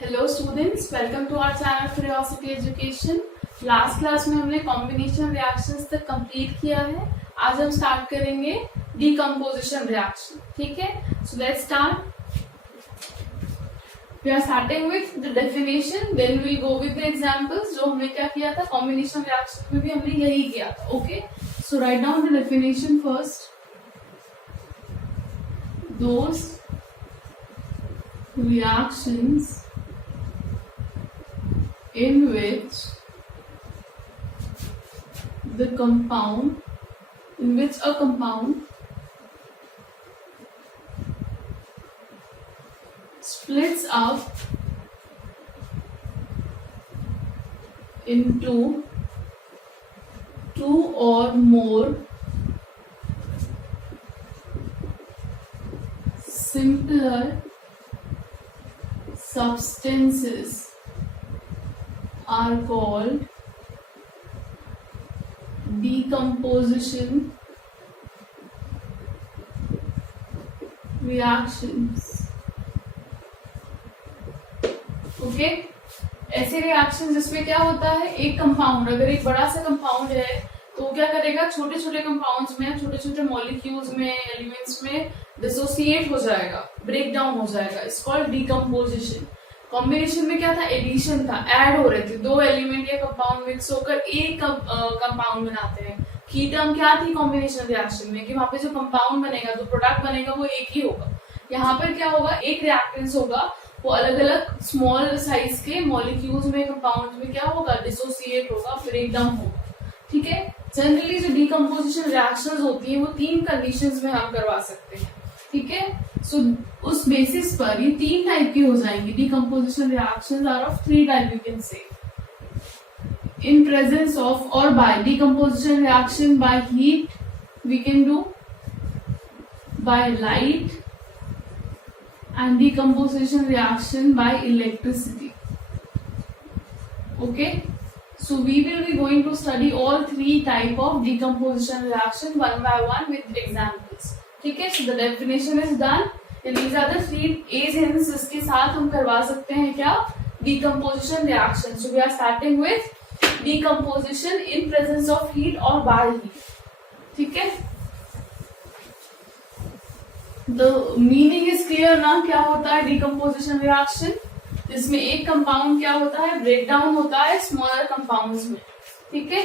Hello students, welcome to our channel curiosity education. Last class में हमने combination reactions तक complete किया है। आज हम स्टार्ट करेंगे डीकंपोजिशन रिएक्शन। ठीक है, so let's start. We are starting with the definition, then we go with the examples. जो हमने क्या किया था कॉम्बिनेशन रिएक्शन में भी हमने यही किया था। Okay, so write down the definition first. Those reactions in which a compound splits up into two or more simpler substances are called decomposition reactions. Okay, ऐसे रिएक्शन जिसमें क्या होता है, एक कंपाउंड, अगर एक बड़ा सा कंपाउंड है तो वो क्या करेगा, छोटे छोटे कंपाउंड्स में, छोटे छोटे मॉलिक्यूल्स में, एलिमेंट्स में डिसोसिएट हो जाएगा, ब्रेक डाउन हो जाएगा। It's called decomposition. कॉम्बिनेशन में क्या था, एडिशन था, ऐड हो रहे थे दो एलिमेंट या कंपाउंड मिक्स होकर एक कंपाउंड बनाते हैं। की टर्म क्या थी कॉम्बिनेशन रिएक्शन में, कि वहां पे जो कंपाउंड बनेगा, जो प्रोडक्ट बनेगा वो एक ही होगा। यहाँ पर क्या होगा, एक रिएक्टेंस होगा, वो अलग अलग स्मॉल साइज के मॉलिक्यूल्स में, कंपाउंड में क्या होगा, डिसोसिएट होगा, ब्रेक डाउन होगा। ठीक है, जनरली जो डीकम्पोजिशन रिएक्शंस होती है वो तीन कंडीशंस में हम करवा सकते हैं। ठीक है, सो उस बेसिस पर ये तीन टाइप की हो जाएंगी। Decomposition reactions are of three type, you can say. In presence of और by decomposition reaction by heat we can do, by light, and decomposition reaction by electricity. Okay, so we will be going to study all three type of decomposition reaction one by one with examples. ठीक है, so the definition is done and these are the three agents जिसके साथ हम करवा सकते हैं क्या, decomposition reaction. So we are starting with decomposition in presence of heat or by heat. ठीक है, The meaning is clear ना, क्या होता है decomposition reaction, जिसमें एक कंपाउंड क्या होता है, ब्रेक डाउन होता है स्मॉलर कंपाउंड्स में। ठीक है,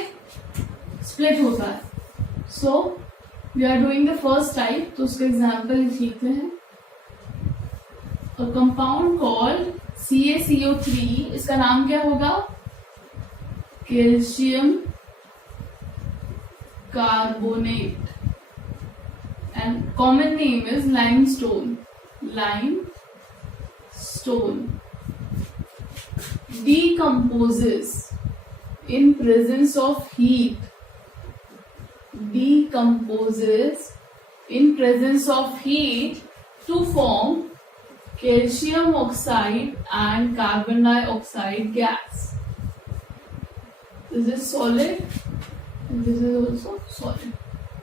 स्प्लिट होता है। So we are doing the first type, तो उसका एग्जाम्पल लिखते हैं। अ कंपाउंड कॉल्ड CaCO3, इसका नाम क्या होगा, calcium carbonate, and common name is limestone. Decomposes in presence of heat. Decomposes in presence of heat to form calcium oxide and carbon dioxide gas. This is solid. This is also solid.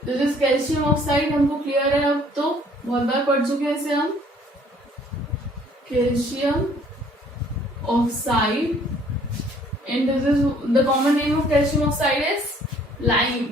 This is calcium oxide, हमको clear है अब, तो बहुत बार पढ़ चुके हैं इसे हम। Calcium oxide and this is the common name of calcium oxide is lime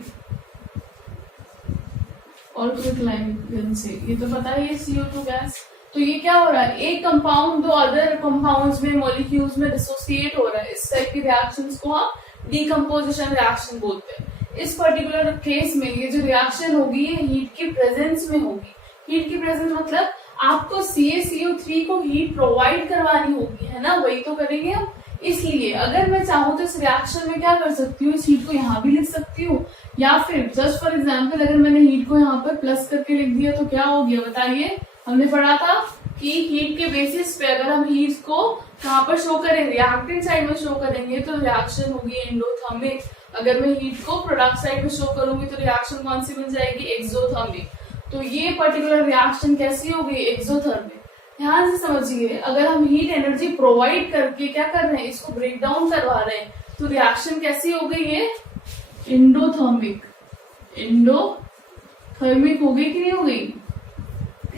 और क्विकलाइम से, ये तो पता है, ये CO2 गैस। तो ये क्या हो रहा है, एक कंपाउंड दो अदर कंपाउंड्स में, मॉलिक्यूल्स में डिसोसिएट हो रहा है। इस टाइप की रिएक्शंस को हम डीकम्पोजिशन रिएक्शन बोलते हैं। इस पर्टिकुलर केस में ये जो रिएक्शन होगी ये हीट की प्रेजेंस में होगी। हीट की प्रेजेंस मतलब आपको CaCO3 को हीट प्रोवाइड करवानी होगी, है ना, वही तो करेंगे हम। इसलिए अगर मैं चाहूँ तो इस रिएक्शन में क्या कर सकती हूँ, इस हीट को यहाँ भी लिख सकती हूँ, या फिर जस्ट फॉर एग्जाम्पल अगर मैंने हीट को यहाँ पर प्लस करके लिख दिया तो क्या हो गया, बताइए। हमने पढ़ा था कि हीट के बेसिस पे अगर हम हीट को कहाँ पर शो करेंगे, रिएक्टेंट साइड में शो करेंगे तो रिएक्शन होगी एंडोथर्मिक। अगर मैं हीट को प्रोडक्ट साइड में शो करूंगी तो रिएक्शन कौन सी बन जाएगी, एक्सोथर्मिक। तो ये पर्टिकुलर रिएक्शन कैसी होगी, एक्सोथर्मिक। ध्यान से समझिए, अगर हम हीट एनर्जी प्रोवाइड करके क्या कर रहे हैं, इसको ब्रेक डाउन करवा रहे हैं, तो रिएक्शन कैसी हो गई है, एंडोथर्मिक। एंडोथर्मिक हो गई कि नहीं हो गई।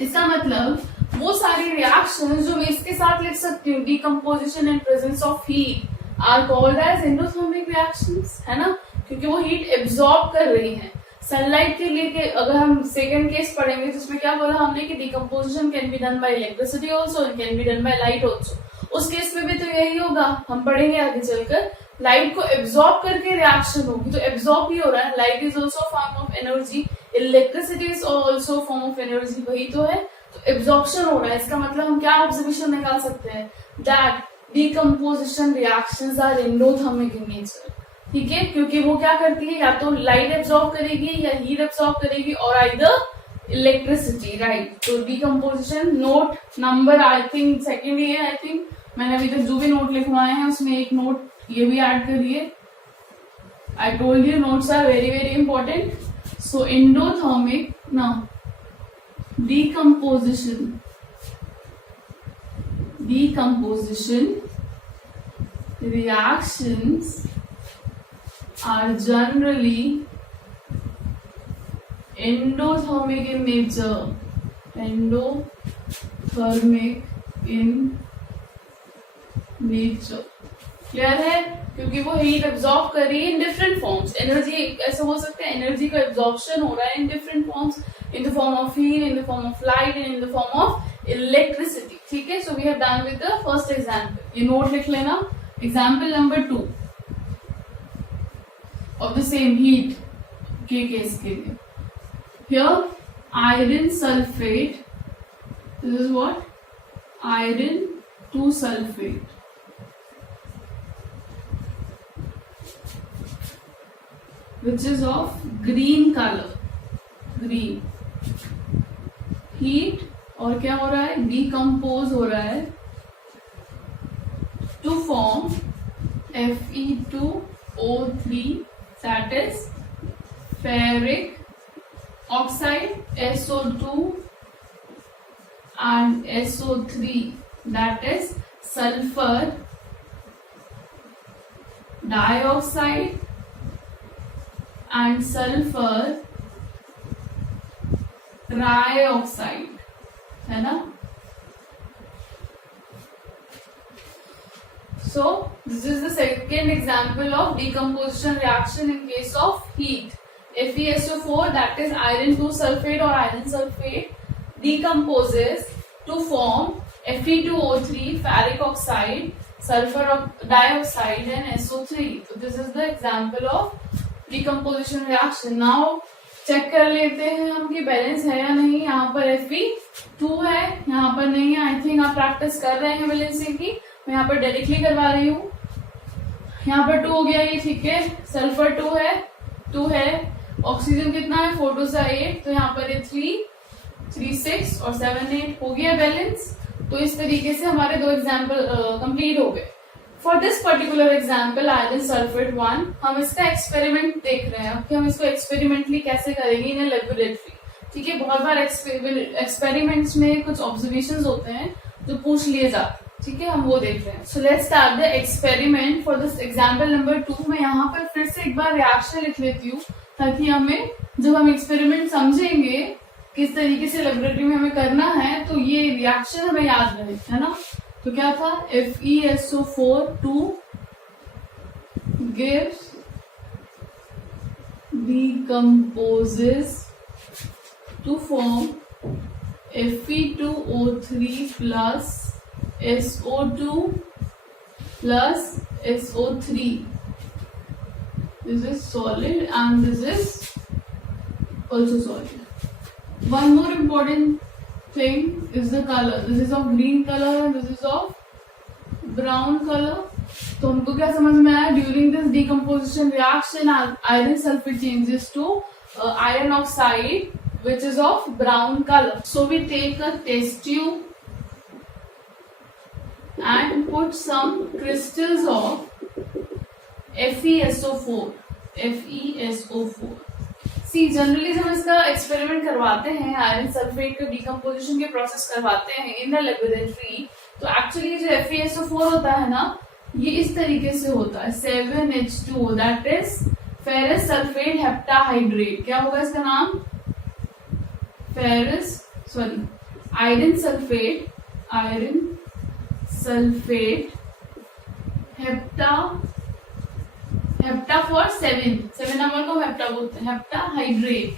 इसका मतलब वो सारी रिएक्शंस जो मैं इसके साथ लिख सकती हूँ, decomposition in presence of heat are called as endothermic reactions, है ना, क्योंकि वो हीट एब्जॉर्ब कर रही है। सनलाइट के लिए अगर हम सेकंड केस पढ़ेंगे जिसमें क्या बोला हमने कि decomposition can be done by electricity also and can be done by light also, उस केस में भी तो यही होगा, हम पढ़ेंगे आगे चलकर। लाइट को एब्जॉर्ब करके रिएक्शन होगी, तो एब्जॉर्ब ही हो रहा है, light is also form of energy, electricity is also form of energy, वही तो है, तो एब्जॉर्प्शन हो रहा है। इसका मतलब हम क्या ऑब्जर्वेशन निकाल सकते हैं, that decomposition reactions are endothermic in nature, ठीक है, क्योंकि वो क्या करती है, या तो लाइट एब्जॉर्ब करेगी या हीट एब्जॉर्ब करेगी और आइदर इलेक्ट्रिसिटी, राइट। तो decomposition note number I think second ही है, आई थिंक मैंने अभी तक जो भी नोट लिखवाए हैं उसमें एक नोट ये भी ऐड करिए। I told you notes are very very important. So endothermic ना decomposition reactions are generally endothermic in nature, clear है, क्योंकि वो हीट एब्जॉर्ब कर रही है इन डिफरेंट फॉर्म्स, एनर्जी ऐसा हो सकता है, एनर्जी का एब्जॉर्प्शन हो रहा है in different forms, in the form of heat, in the form of light and in the form of electricity, ठीक है। So we have done with the first example, ये नोट लिख लेना। Example number 2 of the same heat के case के लिए, here iron sulfate, this is what, iron 2 sulfate, which is of green color, green, heat और क्या हो रहा है, डीकम्पोज हो रहा है to form Fe2O3, that is ferric oxide, SO2 and SO3, that is sulfur dioxide and sulfur trioxide, है ना। So this is the second example of decomposition reaction in case of heat. FeSO4, that is iron 2 sulfate or iron sulfate, decomposes to form Fe2O3, ferric oxide, sulfur dioxide and SO3. So this is the example of decomposition reaction. Now check कर लेते हैं हम कि balance है या नहीं। यहाँ पर Fe2 है, यहाँ पर नहीं है। आई थिंक आप प्रैक्टिस कर रहे हैं बैलेंसिंग की, मैं यहाँ पर डायरेक्टली करवा रही हूँ। यहाँ पर 2 हो गया ये, ठीक है। सल्फर 2 है, ऑक्सीजन कितना है 4 2 8, तो यहाँ पर ये 3 6 और 7 8 हो गया बैलेंस। तो इस तरीके से हमारे 2 एग्जाम्पल कंप्लीट हो गए। For this particular example iron sulphate 1, हम इसका एक्सपेरिमेंट देख रहे हैं कि हम इसको एक्सपेरिमेंटली कैसे करेंगे इन लेबोरेटरी, ठीक है। बहुत बार एक्सपेरिमेंट्स में कुछ ऑब्जर्वेशंस होते हैं जो पूछ लिए जाते हैं, ठीक है, हम वो देख रहे हैं। सो let's start the experiment for this example number 2। मैं यहाँ पर फिर से एक बार रिएक्शन लिख लेती हूँ ताकि हमें जब हम एक्सपेरिमेंट समझेंगे किस तरीके से लेबोरेटरी में हमें करना है तो ये रिएक्शन हमें याद रहे, है ना। तो क्या था, FeSO4 2 gives decomposes to form Fe2O3 plus SO2 plus SO3. This is solid and this is also solid. One more important thing is the color. This is of green color and this is of brown color. तो हमको क्या समझ में आया, during this decomposition reaction iron sulphate changes to iron oxide which is of brown color. So we take a test tube and put some crystals of FeSO4. See generally जब इसका experiment करवाते हैं, आयरन सल्फेट के decomposition के process करवाते हैं in the laboratory, तो actually जो FeSO4 होता है ना, ये इस तरीके से होता है 7H2, that is ferrous sulphate heptahydrate. क्या होगा इसका नाम, iron sulphate, hepta for 7 number को हेप्टा बोलते हैं, हेप्टा हाइड्रेट।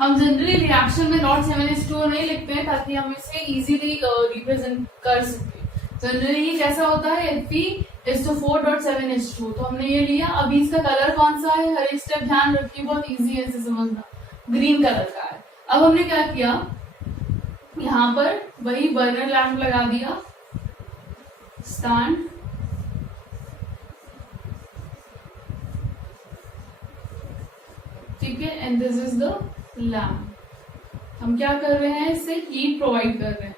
हम जनरली रिएक्शन में नॉट 7:2 नहीं लिखते हैं ताकि हम इसे इजीली रिप्रेजेंट कर सके। जनरली ये कैसा होता है, Fe4.7H2। तो हमने ये लिया। अभी इसका कलर कौन सा है, हर एक स्टेप ध्यान रखिए, बहुत इजी है इसे समझना, ग्रीन कलर का है। अब हमने क्या किया, यहाँ पर वही बर्नर लैंप लगा दिया, स्टैंड, ठीक है, and this is the lamp. हम क्या कर रहे हैं, इससे हीट प्रोवाइड कर रहे हैं।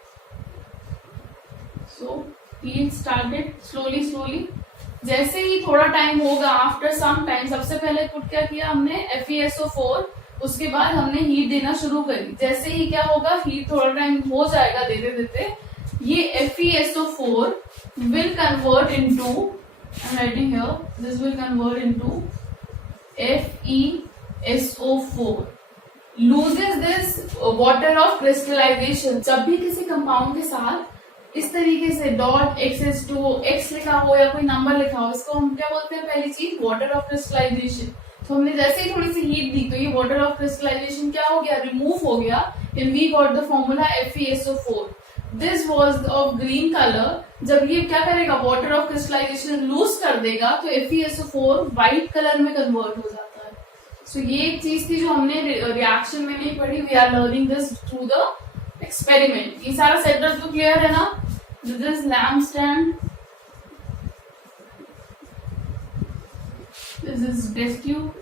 So heat started slowly. जैसे ही थोड़ा टाइम होगा, आफ्टर सम टाइम, सबसे पहले पुट क्या किया हमने, FeSO4, उसके बाद हमने हीट देना शुरू करी। जैसे ही क्या होगा, हीट थोड़ा टाइम हो जाएगा देते देते, ये FeSO4 will convert into, I'm writing here, this will convert into FeSO4, loses this water of crystallization। जब भी किसी कंपाउंड के साथ इस तरीके से डॉट XH2 X लिखा हो या कोई नंबर लिखा हो, इसको हम क्या बोलते हैं, पहली चीज वाटर ऑफ क्रिस्टलाइजेशन। तो हमने जैसे ही थोड़ी सी हीट दी तो ये वाटर ऑफ क्रिस्टलाइजेशन क्या हो गया, रिमूव हो गया, and we got the formula FeSO4। This was of green colour. जब ये क्या करेगा, वाटर ऑफ क्रिस्टलाइजेशन लूज कर देगा, तो FeSO4 व्हाइट कलर में कन्वर्ट हो जाता है। सो ये एक चीज थी जो हमने रिएक्शन में नहीं पढ़ी, we are learning this through the experiment. ये सारा सेटअप तो क्लियर है ना। This lamp stand, this is test tube,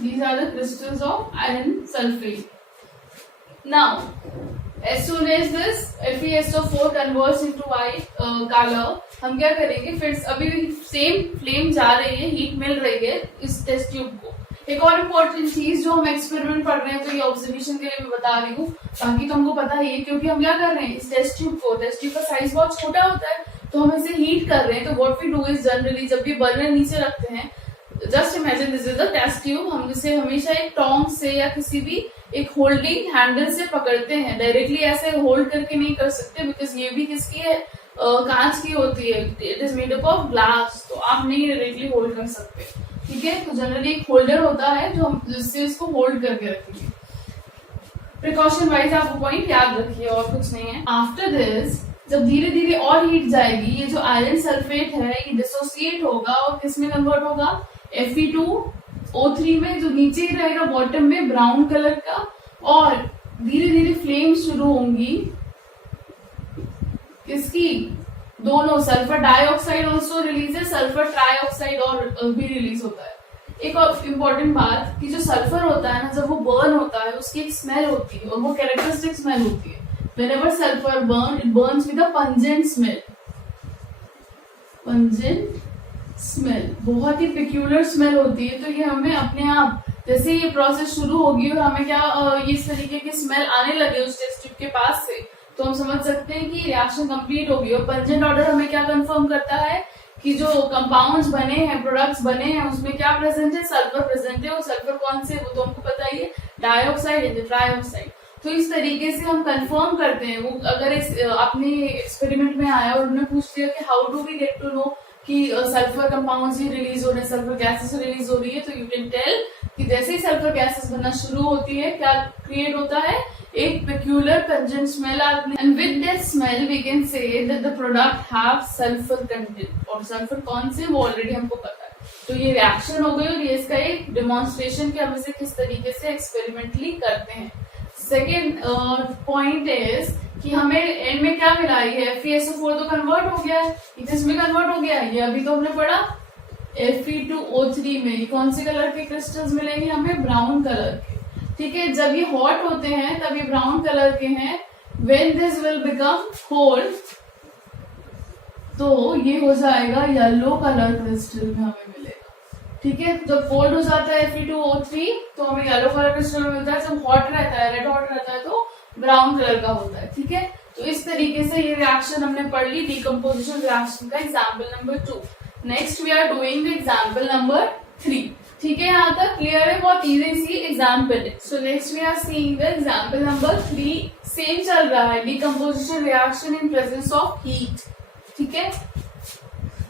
these are the crystals of iron sulfate। Now as soon as this FeSO4 converts into white color, हम क्या करेंगे, फिर अभी सेम फ्लेम जा रही है, हीट मिल रही है इस टेस्ट ट्यूब को। एक और इम्पोर्टेंट चीज जो हम एक्सपेरिमेंट पढ़ रहे हैं, तो ये ऑब्जर्वेशन के लिए मैं बता रही हूँ, बाकी तुमको पता ही है, क्योंकि हम क्या कर रहे हैं, इस टेस्ट ट्यूब का साइज बहुत छोटा होता है, तो हम इसे हीट कर रहे हैं। तो what we do is, generally जब भी बर्नर नीचे रखते हैं, just imagine this is the test tube, हम इसे हमेशा एक टोंग से या किसी भी एक होल्डिंग हैंडल से पकड़ते हैं। डायरेक्टली ऐसे होल्ड करके नहीं कर सकते, बिकॉज ये भी किसकी है, कांच की होती है, it is made up of glass, तो आप नहीं डायरेक्टली होल्ड कर सकते, ठीक है। तो जनरली एक होल्डर होता है जो हम जिससे इसको होल्ड करके रखेंगे। प्रिकॉशन वाइज आप वो पॉइंट याद रखिए, और कुछ नहीं है। आफ्टर दिस जब धीरे धीरे और हीट जाएगी, ये जो आयरन सल्फेट है ये डिसोसिएट होगा और किस में कन्वर्ट होगा, Fe2O3 में, जो नीचे ही रहेगा बॉटम में ब्राउन कलर का, और धीरे धीरे फ्लेम शुरू होंगी किसकी, दोनों, सल्फर डाइऑक्साइड ऑल्सो रिलीज है, सल्फर ट्राइऑक्साइड और भी रिलीज होता है। एक और इम्पोर्टेंट बात कि जो सल्फर होता है ना, जब वो बर्न होता है उसकी एक स्मेल होती है, और वो कैरेक्टरिस्टिक स्मेल होती है। Whenever sulphur burn, it Burns with a pungent smell, smell, बहुत ही पेक्यूलर स्मेल होती है। तो ये हमें अपने आप, जैसे ये प्रोसेस शुरू होगी और हमें क्या इस तरीके की स्मेल आने लगे उस टेस्ट ट्यूब के पास से, तो हम समझ सकते हैं कि रिएक्शन कंप्लीट होगी। और पंजेंट ऑर्डर हमें क्या कंफर्म करता है कि जो कंपाउंड्स बने हैं, प्रोडक्ट्स बने हैं, उसमें क्या प्रेजेंट है, सल्फर प्रेजेंट है। और सल्फर कौन से, वो तो हमको पता ही है, डाइऑक्साइड एंड ट्राइऑक्साइड। तो इस तरीके से हम कंफर्म करते हैं। वो अगर अपने एक्सपेरिमेंट में आया और उन्होंने पूछ लिया कि how do we get to know कि सल्फर कंपाउंड्स ही रिलीज हो रहे हैं, सल्फर गैसेस रिलीज हो रही है, तो यू कैन टेल कि जैसे ही सल्फर गैसेस बनना शुरू होती है, क्या क्रिएट होता है, एक पेक्यूलर पंजेंट स्मेल आती है, and with that smell we can say that the product have sulphur content. और सल्फर कौन से, वो ऑलरेडी हमको पता है। तो ये रिएक्शन हो गई, और ये इसका एक डेमोन्स्ट्रेशन कि हम इसे किस तरीके से एक्सपेरिमेंटली करते हैं। सेकेंड पॉइंट इज कि हमें एंड में क्या मिला, ये FeSO4 तो कन्वर्ट हो गया है, इसमें कन्वर्ट हो गया है, ये अभी तो हमने पढ़ा। Fe2O3 में कौन से कलर के क्रिस्टल्स मिलेंगे हमें, ब्राउन कलर के, ठीक है। जब ये हॉट होते हैं तब ये ब्राउन कलर के हैं। When this will become cold, तो ये हो जाएगा येलो कलर क्रिस्टल में हमें मिलेगा, ठीक है। जब कोल्ड हो जाता है Fe2O3 तो हमें येलो कलर क्रिस्टल मिलता है। जब हॉट रहता है, रेड हॉट रहता है, तो ब्राउन कलर का होता है, ठीक है। तो इस तरीके से ये रिएक्शन हमने पढ़ ली, डिकम्पोजिशन रिएक्शन का example number 2। Next we are doing the example number 3। ठीक है, यहाँ तक क्लियर है, बहुत इजी सी एग्जाम्पल है। So next we are seeing the example number 3। Same चल रहा है, decomposition reaction in presence of heat. ठीक है,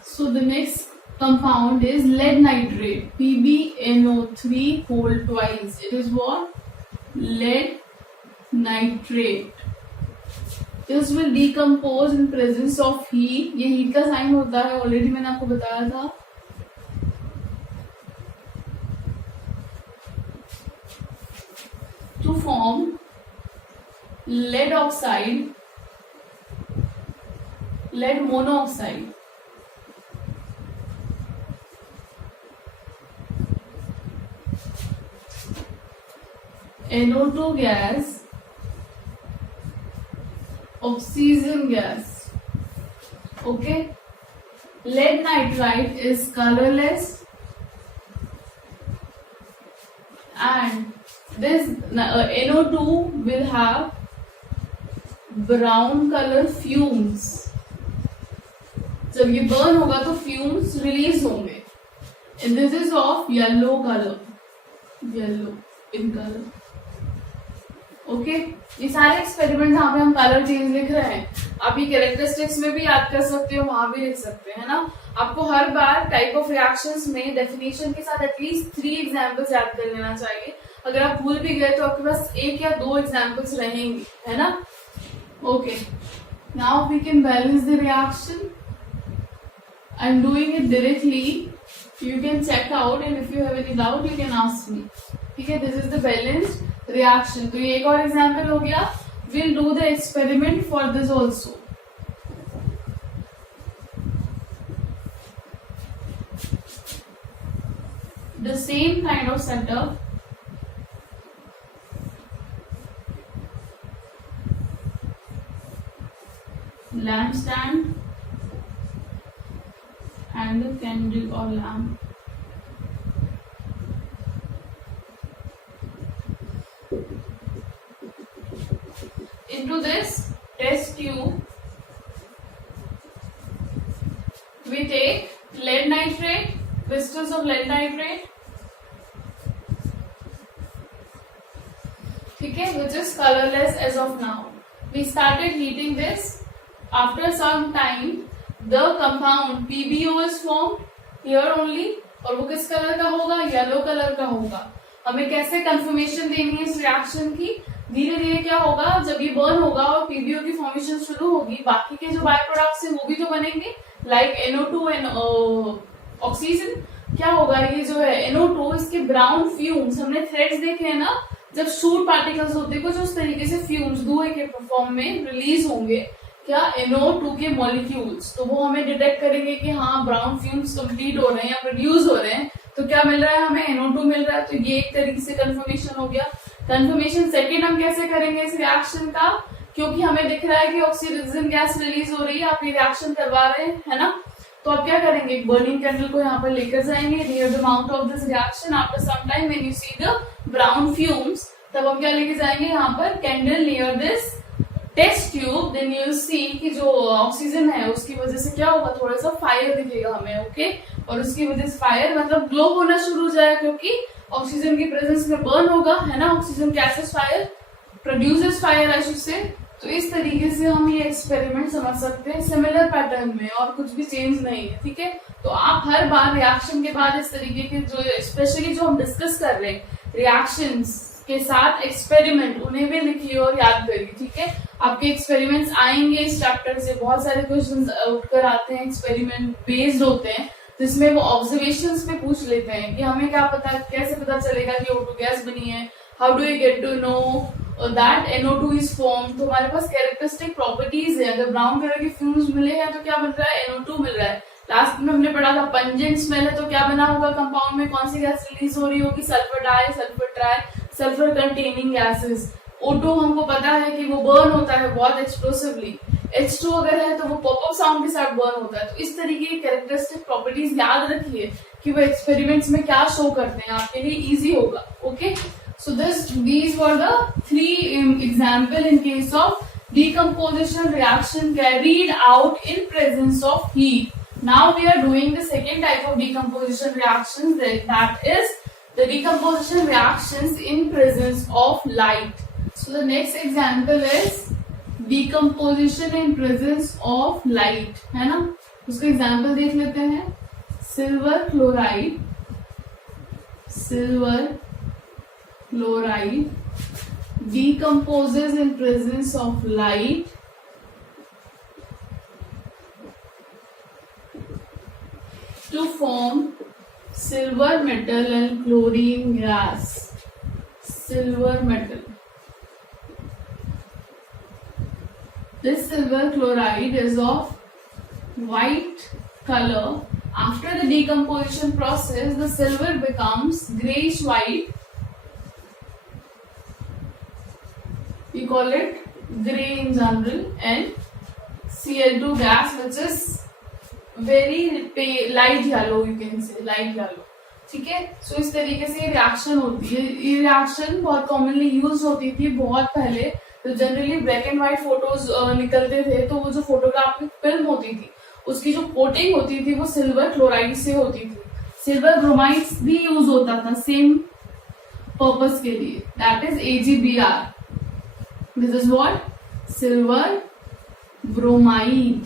so the next compound is lead nitrate, PbNO3 whole twice. It is what? Lead nitrate. This will decompose in presence of heat. ये heat का sign होता है, already मैंने आपको बताया था। To form lead oxide, lead monoxide. NO2 gas, oxygen gas. Okay, lead nitride is colorless and this NO2 will have brown color fumes. जब ये बर्न होगा तो फ्यूम्स रिलीज होंगे, and this is of yellow color, yellow in color. Okay, ये सारे experiment जहाँ पे हम कलर चेंज लिख रहे हैं, आप ये कैरेक्टरिस्टिक्स में भी याद कर सकते हो, वहां भी लिख सकते हैं, है ना। आपको हर बार टाइप ऑफ रिएक्शंस में डेफिनेशन के साथ एटलीस्ट 3 एग्जांपल्स याद कर लेना चाहिए। अगर आप भूल भी गए तो आपके पास 1 या 2 एग्जांपल्स रहेंगे, है ना। Okay, now we can balance the reaction. I am doing it directly, you can check out and if you have any doubt you can ask me. ठीक है, this is the balanced reaction. तो ये एक और example हो गया। Will do the experiment for this also. The same kind of setup, lamp stand and the candle और lamp. Into this test tube, we take lead nitrate, crystals of lead nitrate, ठीक है, which is colorless as of now. We started heating this. After some time, the compound PbO is formed here only, और वो किस colour का होगा? Yellow colour का होगा। हमें कैसे कंफर्मेशन देनी है इस रिएक्शन की? धीरे धीरे क्या होगा, जब ये बर्न होगा और पीबीओ की फॉर्मेशन शुरू होगी, बाकी के जो बाय प्रोडक्ट्स हैं वो भी तो बनेंगे, लाइक NO2 एंड ऑक्सीजन। क्या होगा, ये जो है NO2, इसके ब्राउन फ्यूम्स, हमने थ्रेड्स देखे हैं ना, जब शूट पार्टिकल्स होते हैं कुछ उस तरीके से फ्यूम्स धुएं के फॉर्म में रिलीज होंगे, क्या NO2 के मॉलिक्यूल्स, तो वो हमें डिटेक्ट करेंगे कि हाँ ब्राउन फ्यूम्स कंप्लीट हो रहे हैं या प्रोड्यूस हो रहे हैं। तो क्या मिल रहा है हमें? NO2 मिल रहा है। तो ये एक तरीके से कंफर्मेशन हो गया। कंफर्मेशन सेकेंड हम कैसे करेंगे इस रिएक्शन का, क्योंकि हमें दिख रहा है कि ऑक्सीजन गैस रिलीज हो रही है, आप ये रिएक्शन करवा रहे हैं, है ना। तो आप क्या करेंगे, बर्निंग कैंडल को यहाँ पर लेकर जाएंगे near the mouth of this reaction. After some time when you see the brown fumes, तब हम क्या लेके जाएंगे यहाँ पर candle near this test tube. Then you will see कि जो ऑक्सीजन है उसकी वजह से क्या होगा, थोड़ा सा फायर दिखेगा हमें, ओके। और उसकी वजह से फायर मतलब ग्लो होना शुरू हो जाएगा, क्योंकि ऑक्सीजन की प्रेजेंस में बर्न होगा, है ना। Oxygen cases fire, produces fire I should say. तो इस तरीके से हम ये एक्सपेरिमेंट समझ सकते हैं सिमिलर पैटर्न में, और कुछ भी चेंज नहीं है, ठीक है। तो आप हर बार रिएक्शन के बाद इस तरीके के जो स्पेशली जो हम डिस्कस कर रहे हैं रिएक्शंस के साथ एक्सपेरिमेंट, उन्हें भी लिखिए और याद करिए, ठीक है। आपके एक्सपेरिमेंट्स आएंगे इस चैप्टर से, बहुत सारे क्वेश्चंस उठकर आते हैं, एक्सपेरिमेंट बेस्ड होते हैं, जिसमें वो ऑब्जर्वेशंस पे पूछ लेते हैं कि हमें क्या पता, कैसे पता चलेगा कि O2 गैस बनी है, how do you get to know that NO2 is form. तो हमारे पास कैरेक्टरिस्टिक प्रॉपर्टीज है, अगर ब्राउन कलर के फ्यूम्स मिले हैं तो क्या बन रहा है, NO2 मिल रहा है। लास्ट में हमने पढ़ा था पंजेंट स्मेल है, तो क्या बना होगा कंपाउंड में, कौन सी गैस रिलीज हो रही होगी, sulphur di, sulphur tri, sulphur containing gases. O2 हमको पता है कि वो बर्न होता है बहुत एक्सप्लोसिवली, H2 अगर है तो वो पॉपअप साउंड के साथ बर्न होता है। तो इस तरीके की कैरेक्टरिस्टिक प्रॉपर्टीज याद रखिए कि वो एक्सपेरिमेंट्स में क्या शो करते हैं, आपके लिए इजी होगा, okay. So these were the 3 example in case of decomposition reaction carried out in presence of heat. Now we are doing the second type of decomposition reactions, that is the decomposition reactions in presence of light. So the next example is decomposition in presence of light, है ना. उसका example देख लेते हैं. Silver chloride decomposes in presence of light to form silver metal and chlorine gas. Silver metal. This silver chloride is of white color. After the decomposition process, the silver becomes grayish white. We call it gray in general, and Cl2 gas, which is very pale, light yellow, you can say light yellow. ठीक है. सो इस तरीके से ये reaction होती है. ये reaction बहुत कॉमनली यूज होती थी बहुत पहले. तो generally black and white photos निकलते थे, तो वो जो फोटोग्राफिक फिल्म होती थी उसकी जो कोटिंग होती थी वो सिल्वर क्लोराइड से होती थी. सिल्वर ब्रोमाइड भी यूज होता था सेम पर्पस के लिए, that is AgBr. This is what? Silver bromide.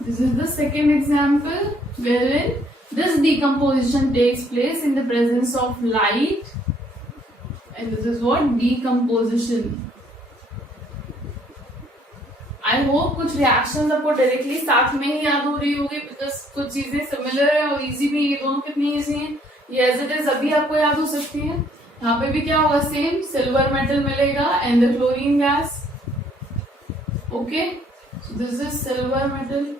This is the second example wherein this decomposition takes place in the presence of light, and this is what? Decomposition. I hope कुछ reactions आपको directly साथ में ही याद हो रही होगी, because कुछ चीजें सिमिलर है और इजी भी. ये दोनों कितनी इजी हैं, ये एज इट इज अभी आपको याद हो सकती है. यहाँ पे भी क्या होगा? सेम सिल्वर मेटल मिलेगा and the chlorine gas. Okay, so this is silver metal.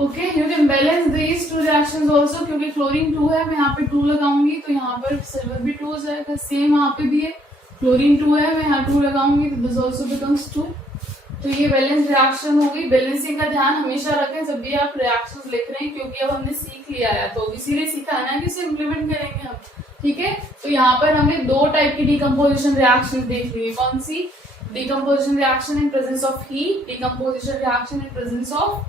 Okay, you can balance these two reactions also, क्योंकि क्लोरीन 2 है, मैं यहाँ पे 2 लगाऊंगी तो यहाँ पर सिल्वर भी 2 हो जाएगा. सेम यहाँ पे भी है, क्लोरीन 2 है, मैं यहाँ 2 लगाऊंगी तो दिस आल्सो बिकम्स 2. तो ये बैलेंस रिएक्शन हो गई. बैलेंसिंग का ध्यान हमेशा रखें जब भी आप रिएक्शंस लिख रहे हैं, क्योंकि अब हमने सीख लिया है तो इसीलिए सीखा है ना कि इसे इम्प्लीमेंट करेंगे हम. ठीक है. तो यहाँ पर हमने 2 टाइप की डिकम्पोजिशन रिएक्शन देख ली. कौन सी? decomposition reaction in presence of heat, decomposition reaction in presence of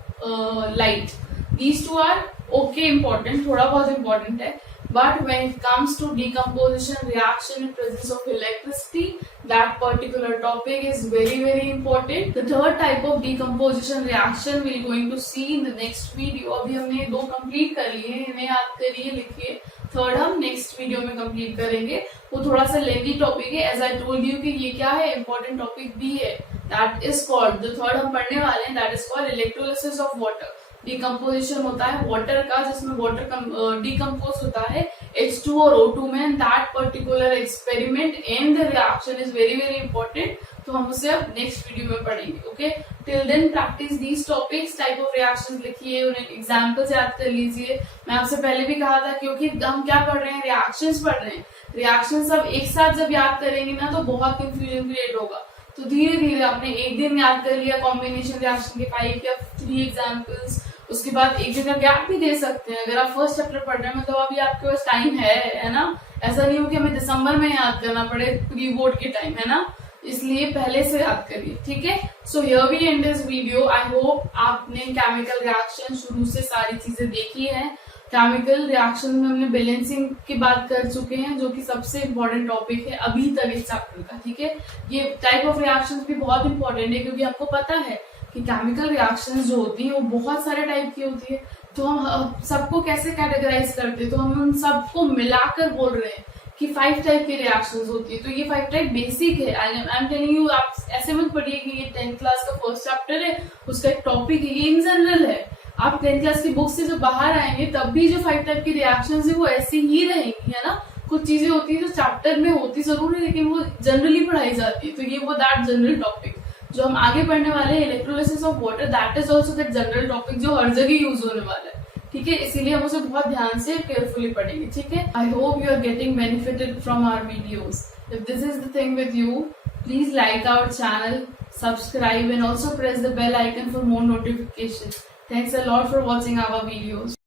light. These two are okay, important, थोड़ा बहुत important है. But when it comes to decomposition reaction in presence of electricity, that particular topic is very very important. The third type of decomposition reaction we are going to see in the next video. अभी हमने 2 complete कर लिए हैं, इन्हें याद करिए, लिखिए. Third हम नेक्स्ट वीडियो में कंप्लीट करेंगे. वो थोड़ा सा लेंथी टॉपिक है, एज आई टोल्ड यू कि ये क्या है, इंपॉर्टेंट टॉपिक भी है. दैट इज कॉल्ड, जो थर्ड हम पढ़ने वाले हैं, that is called electrolysis of water. Decomposition होता है वाटर का, जिसमें वाटर डिकम्पोज होता है H2 और O2 में. That particular experiment and the reaction is very very important. तो हम उसे अब नेक्स्ट वीडियो में पढ़ेंगे. Okay, till then practice these topics. Type of reaction लिखिए, उन्हें एग्जाम्पल्स याद कर लीजिए. मैं आपसे पहले भी कहा था, क्योंकि हम क्या पढ़ रहे हैं, रिएक्शंस पढ़ रहे हैं. रिएक्शन सब एक साथ जब याद करेंगे ना तो बहुत कंफ्यूजन क्रिएट होगा. तो धीरे धीरे आपने एक दिन याद कर लिया कॉम्बिनेशन रिएक्शन के 5 या 3 एग्जाम्पल्स, उसके बाद एक दिन का गैप भी दे सकते हैं. अगर आप फर्स्ट चैप्टर पढ़ रहे हैं मतलब अभी आपके पास टाइम है ना. ऐसा नहीं हो कि हमें दिसंबर में याद करना पड़े, प्री बोर्ड के टाइम है ना, इसलिए पहले से याद करिए. ठीक है. So here we end this video. I hope आपने केमिकल रिएक्शन शुरू से सारी चीजें देखी है. केमिकल रिएक्शन में हमने बैलेंसिंग की बात कर चुके हैं, जो कि सबसे इम्पोर्टेंट टॉपिक है अभी तक इस चैप्टर का. ठीक है. ये टाइप ऑफ रिएक्शंस भी बहुत इंपॉर्टेंट है, क्योंकि आपको पता है कि केमिकल रिएक्शंस जो होती हैं वो बहुत सारे टाइप की होती है. तो हम सबको कैसे कैटेगराइज करते हैं, तो हम उन सबको मिलाकर बोल रहे हैं कि 5 टाइप की रिएक्शंस होती है. तो ये 5 टाइप बेसिक है. आई एम टेलिंग यू, आप ऐसे मत पढ़िए कि ये 10th क्लास का फर्स्ट चैप्टर है, उसका एक टॉपिक है. ये इन जनरल है. आप 10th क्लास की बुक से जब बाहर आएंगे तब भी जो 5 टाइप की रिएक्शंस है वो ऐसी ही रहेंगी, है ना. कुछ चीजें होती है जो चैप्टर में होती जरूर है, लेकिन वो जनरली पढ़ाई जाती है. तो ये वो दैट जनरल टॉपिक जो हम आगे पढ़ने वाले हैं, electrolysis of water, that is also that general topic जो हर जगह यूज होने वाला है. ठीक है. इसीलिए हम उसे बहुत ध्यान से केयरफुली पढ़ेंगे. ठीक है. I hope you are getting benefited from our videos. If this is the thing with you, please like our channel, subscribe and also press the bell icon for more notifications. Thanks a lot for watching our videos.